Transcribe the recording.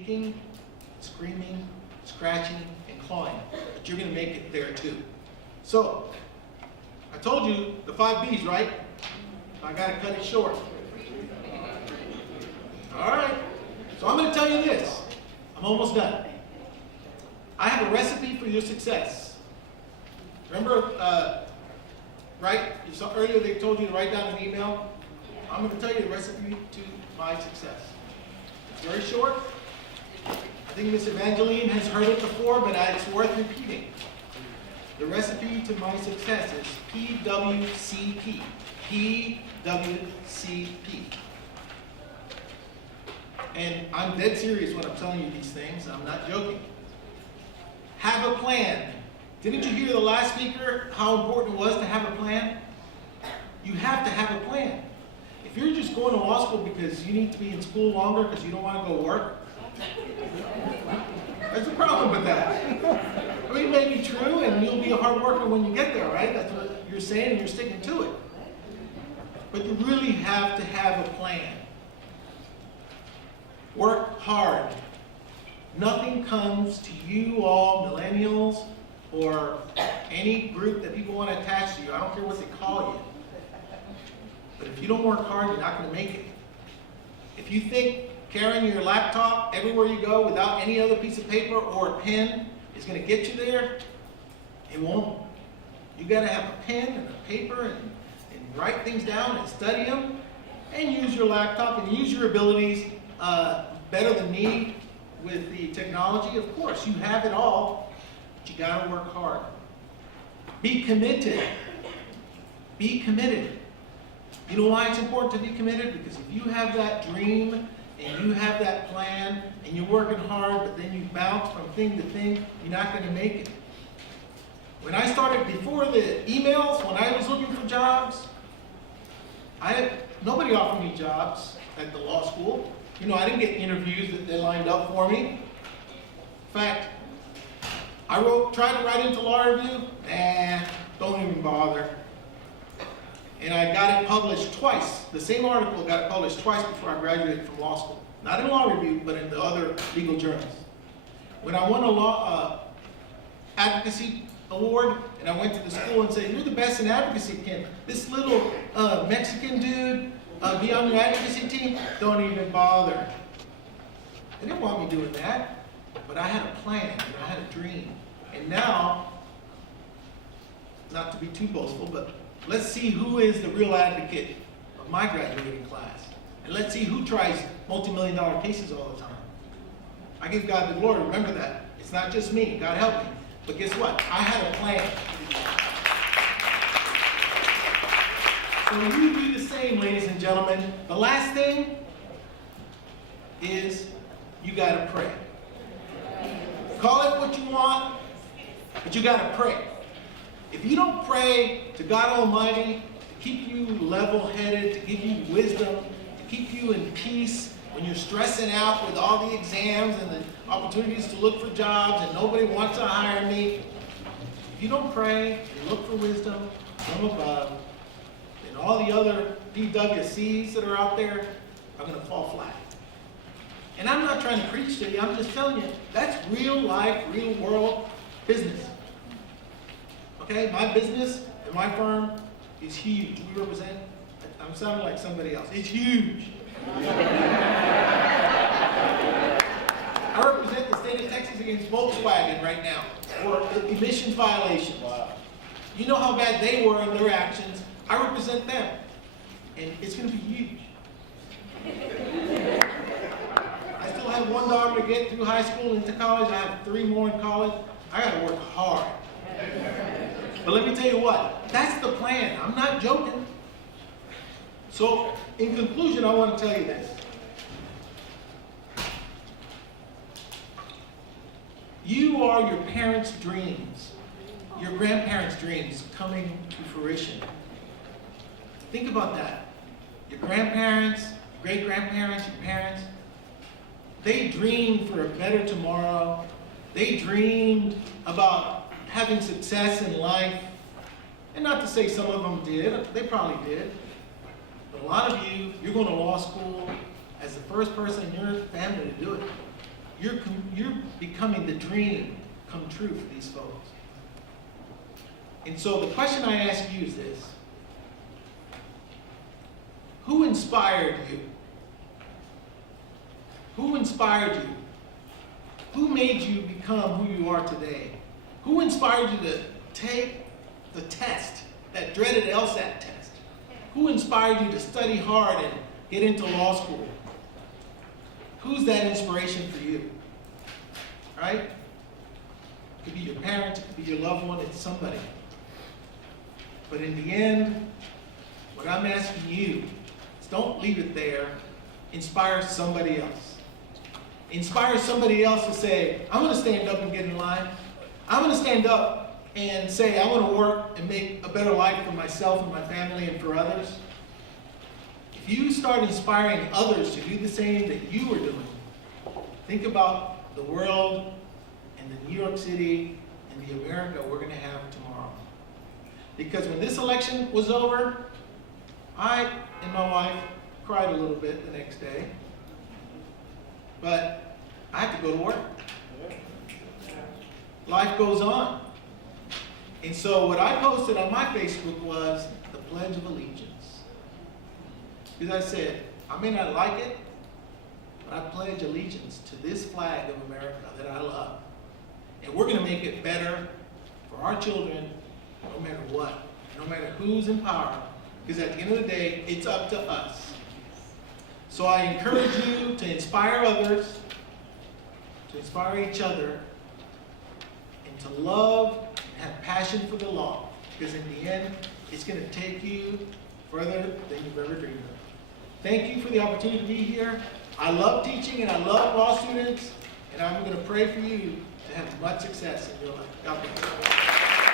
kicking, screaming, scratching, and clawing. But you're going to make it there too. So, I told you the 5 B's, right? I got to cut it short. All right. So I'm going to tell you this. I'm almost done. I have a recipe for your success. Remember, right? You saw earlier they told you to write down an email. I'm going to tell you the recipe to my success. It's very short. I think Miss Evangeline has heard it before, but it's worth repeating. The recipe to my success is PWCP. PWCP. And I'm dead serious when I'm telling you these things. I'm not joking. Have a plan. Didn't you hear the last speaker how important it was to have a plan? You have to have a plan. If you're just going to law school because you need to be in school longer because you don't want to go work, there's a problem with that. I mean, it may be true, and you'll be a hard worker when you get there, right? That's what you're saying, and you're sticking to it. But you really have to have a plan. Work hard. Nothing comes to you all millennials or any group that people want to attach to you. I don't care what they call you. But if you don't work hard, you're not going to make it. If you think carrying your laptop everywhere you go without any other piece of paper or a pen is going to get you there, it won't. You got to have a pen and a paper and write things down and study them and use your laptop and use your abilities better than me with the technology. Of course, you have it all, but you got to work hard. Be committed. Be committed. You know why it's important to be committed? Because if you have that dream and you have that plan and you're working hard, but then you bounce from thing to thing, you're not going to make it. When I started, before the emails, when I was looking for jobs, nobody offered me jobs at the law school. You know, I didn't get interviews that they lined up for me. In fact, I tried to write into Law Review, don't even bother. And I got it published twice. The same article got published twice before I graduated from law school. Not in Law Review, but in the other legal journals. When I won a law advocacy award, and I went to the school and said, "You're the best in advocacy, Ken. This little Mexican dude be on your advocacy team? Don't even bother." They didn't want me doing that, but I had a plan and I had a dream. And now, not to be too boastful, but let's see who is the real advocate of my graduating class. And let's see who tries multi-million-dollar cases all the time. I give God the glory. Remember that. It's not just me. God help me. But guess what? I had a plan. So you do the same, ladies and gentlemen. The last thing is you got to pray. Call it what you want, but you got to pray. If you don't pray to God Almighty to keep you level-headed, to give you wisdom, to keep you in peace when you're stressing out with all the exams and the opportunities to look for jobs and nobody wants to hire me, if you don't pray and look for wisdom from above, then all the other PWCs that are out there are going to fall flat. And I'm not trying to preach to you, I'm just telling you, that's real life, real world business. Okay, my business and my firm is huge. We represent, I'm sounding like somebody else, it's huge. I represent the state of Texas against Volkswagen right now for emissions violations. Wow. You know how bad they were in their actions. I represent them. And it's going to be huge. I still have one daughter to get through high school into college. I have 3 more in college. I got to work hard. But let me tell you what, that's the plan. I'm not joking. So, in conclusion, I want to tell you this. You are your parents' dreams, your grandparents' dreams coming to fruition. Think about that. Your grandparents, your great-grandparents, your parents, they dreamed for a better tomorrow. They dreamed about having success in life. And not to say some of them did, they probably did. But a lot of you, you're going to law school as the first person in your family to do it. you're becoming the dream come true for these folks. And so the question I ask you is this: who inspired you? Who inspired you? Who made you become who you are today? Who inspired you to take the test, that dreaded LSAT test? Who inspired you to study hard and get into law school? Who's that inspiration for you? Right? It could be your parents, it could be your loved one, it's somebody. But in the end, what I'm asking you is don't leave it there. Inspire somebody else. Inspire somebody else to say, I'm going to stand up and get in line. I'm going to stand up and say, I want to work and make a better life for myself and my family and for others. If you start inspiring others to do the same that you are doing, think about the world and the New York City and the America we're going to have tomorrow. Because when this election was over, I and my wife cried a little bit the next day. But I have to go to work. Life goes on. And so what I posted on my Facebook was the Pledge of Allegiance. Because I said, I may not like it, but I pledge allegiance to this flag of America that I love. And we're going to make it better for our children no matter what, no matter who's in power. Because at the end of the day, it's up to us. So I encourage you to inspire others, to inspire each other, and to love and have passion for the law. Because in the end, it's going to take you further than you've ever dreamed of. Thank you for the opportunity to be here. I love teaching and I love law students, and I'm going to pray for you to have much success in your life. God bless you.